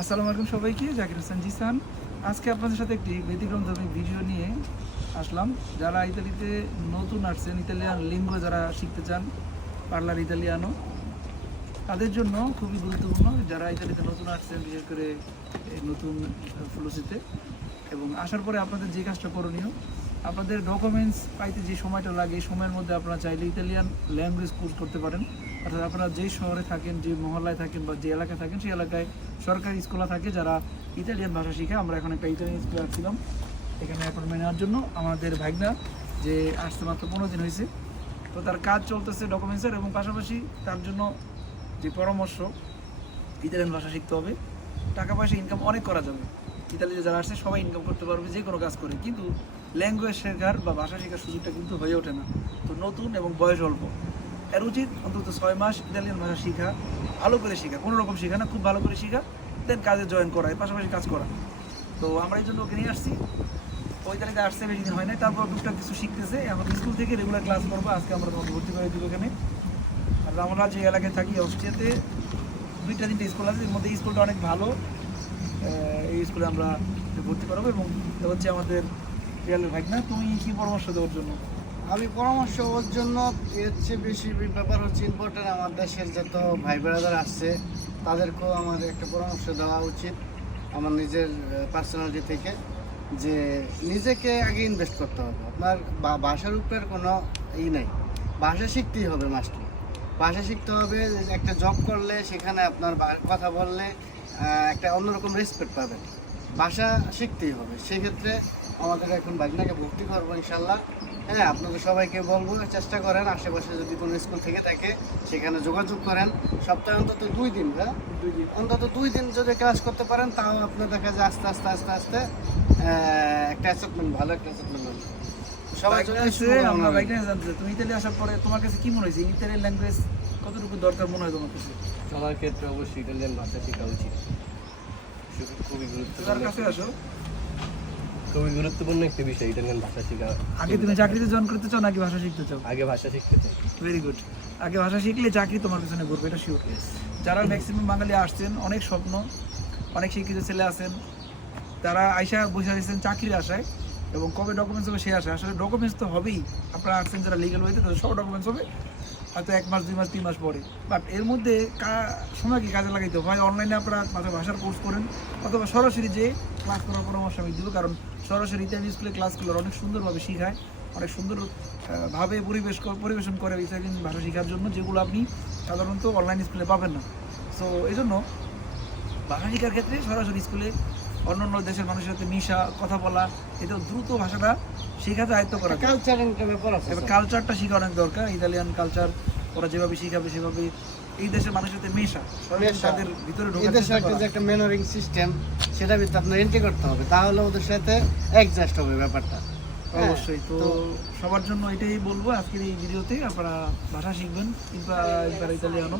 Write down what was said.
আসসালামু আলাইকুম সবাইকে, জাকির হোসেন জিসান। আজকে আপনাদের সাথে একটি ব্যতিক্রম ভিডিও নিয়ে আসলাম। যারা ইতালিতে নতুন আসছেন, ইতালিয়ান লিঙ্গ যারা শিখতে চান, পার্লার ইতালিয়ানো, তাদের জন্য খুবই গুরুত্বপূর্ণ যারা ইতালিতে নতুন আসছেন, বিশেষ করে নতুন ফ্লোসিতে এবং আসার পরে আপনাদের যে কাজটা করণীয় আপনাদের ডকুমেন্টস পাইতে যে সময়টা লাগে, এই সময়ের মধ্যে আপনারা চাইলে ইতালিয়ান ল্যাঙ্গুয়েজ কোর্স করতে পারেন। অর্থাৎ আপনারা যেই শহরে থাকেন, যে মহল্লায় থাকেন বা যে এলাকায় থাকেন, সেই এলাকায় সরকারি স্কুল থাকে যারা ইতালিয়ান ভাষা শিখে। আমরা এখন একটা ইতালিয়ান স্কুলে আসছিলাম এখানে অ্যাপয়েন্টমেন্ট নেওয়ার জন্য আমাদের ভাগনা যে আসতে মাত্র পনেরো দিন হয়েছে। তো তার কাজ চলতেছে ডকুমেন্টসের এবং পাশাপাশি তার জন্য যে পরামর্শ ইতালিয়ান ভাষা শিখতে হবে। টাকা পয়সা ইনকাম অনেক করা যাবে। ইতালিতে যারা আসছে, সবাই ইনকাম করতে পারবে, যে কোনো কাজ করে। কিন্তু ল্যাঙ্গুয়েজ শেখার বা ভাষা শেখার সুযোগটা কিন্তু হয়ে ওঠে না। তো নতুন এবং বয়স অল্প। এর উচিত অন্তত ছয় মাস ইতালিয়ান ভাষা শেখা, ভালো করে শেখা, কোনো রকম শেখা না, খুব ভালো করে শেখা দেন কাজে জয়েন করা, এর পাশাপাশি কাজ করা। তো আমরা এই জন্য ওকে নিয়ে আসছি। ওই তারিখে আসতে বেশি দিন হয় নাই, তারপর টুকটাক কিছু শিখতেছে। এখন স্কুল থেকে রেগুলার ক্লাস করব, আজকে আমরা তোমাকে ভর্তি করে দিব এখানে। আর আমরা যে এলাকায় থাকি, অস্ট্রিয়াতে। দুইটা তিনটা স্কুল আছে, এর মধ্যে স্কুলটা অনেক ভালো। এই স্কুলে আমরা ভর্তি করাবো এবং হচ্ছে আমাদের রিয়ালের ভাই। না তুমি কি পরামর্শ দেওয়ার জন্য? আমি পরামর্শ ওর জন্য এর চেয়ে বেশি ব্যাপার হচ্ছে ইম্পর্টেন্ট আমার দেশের যত ভাই বেড়াদার আসছে তাদেরকেও আমার একটা পরামর্শ দেওয়া উচিত আমার নিজের পার্সোনালিটি থেকে যে নিজেকে আগে ইনভেস্ট করতে হবে। আপনার বা- ভাষার উপরের কোনো ই নেই। ভাষা শিখতেই হবে মাস্টার ভাষা শিখতে হবে একটা জব করলে সেখানে আপনার কথা বললে একটা অন্যরকম রেসপেক্ট পাবেন। ভাষা শিখতেই হবে। সেক্ষেত্রে আমাদের এখন বাগনাকে ভর্তি করব ইনশাল্লাহ। হ্যাঁ আপনাদের সবাইকে বলব চেষ্টা করেন আশেপাশে যদি কোনো স্কুল থেকে থাকে সেখানে যোগাযোগ করেন। সপ্তাহে অন্তত দুই দিন হ্যাঁ? দুই দিন। অন্তত দুই দিন যদি ক্লাস করতে পারেন তাও আপনার দেখা যায় আস্তে আস্তে আস্তে আস্তে একটা অ্যাসেটমেন্ট ভালো একটা অ্যাসেটমেন্ট হবে। সবাই বাইকটা যদি আমরা বাইক জানতে তুমি ইতালি আসার পরে তোমার কাছে কি মনে হয়েছে? ইতালিয়ান ল্যাঙ্গুয়েজ কতটুকু দরকার মনে হয় তোমার কাছে? আমার ক্ষেত্রে অবশ্যই ইটালিয়ান ভাষা শেখা উচিত। খুবই- গুরুত্বপূর্ণ আসো খুবই গুরুত্বপূর্ণ একটা বিষয় ইটালিয়ান ভাষা শেখা আগে তুমি চাকরিতে জয়েন করতে চাও নাকি ভাষা শিখতে চাও? আগে ভাষা শিখতে চাই। ভেরি গুড আগে ভাষা শিখলে চাকরি তোমার পিছনে ঘুরবে এটা শিওর যারা ম্যাক্সিমাম বাঙালি আসছেন অনেক স্বপ্ন অনেক শিক্ষিত ছেলে আছেন তারা আইসা বসে আছেন চাকরির আশায় এবং কবে ডকুমেন্টস হবে সে আশায়। আসলে ডকুমেন্টস তো হবেই। আপনারা আসছেন যারা লিগাল ওয়েতে তাদের সব ডকুমেন্টস হবে। হয়তো এক মাস, দুই মাস, তিন মাস পরে। বাট এর মধ্যে কা- সময় কি কাজে লাগাইতে হয় অনলাইনে আপনারা মাঝে ভাষার কোর্স করেন, অথবা সরাসরি যে ক্লাস করার পরামর্শ আমি দিব, কারণ সরাসরি ইতালি স্কুলে ক্লাসগুলো অনেক সুন্দরভাবে শেখায়, অনেক সুন্দর ভাবে পরিবেশ পরিবেশন করে ইতালিয়ান ভাষা শেখার জন্য, যেগুলো আপনি সাধারণত অনলাইন স্কুলে পাবেন না। সো এই জন্য ভাষা শেখার ক্ষেত্রে সরাসরি স্কুলে অন্য অন্য দেশের মানুষের সাথে মিশা কথা বলা এতে দ্রুত ভাষাটা শেখাতে আয়ত্ত করা। কালচার ব্যাপার আছে এবার কালচারটা শেখা অনেক দরকার। ইতালিয়ান কালচার ওরা যেভাবে শিখাবে সেভাবে এই দেশের মানুষের সাথে মেশা। তাদের ভিতরে সাথে করা। যে একটা মেনোরিং সিস্টেম সেটা ভিতরে আপনার এন্ট্রি করতে হবে। তাহলে ওদের সাথে অ্যাডজাস্ট হবে ব্যাপারটা। হ্যাঁ, অবশ্যই। তো তো- সবার জন্য এটাই বলব আজকের এই ভিডিওতে আপনারা ভাষা শিখবেন কিংবা ইতালিয়ানো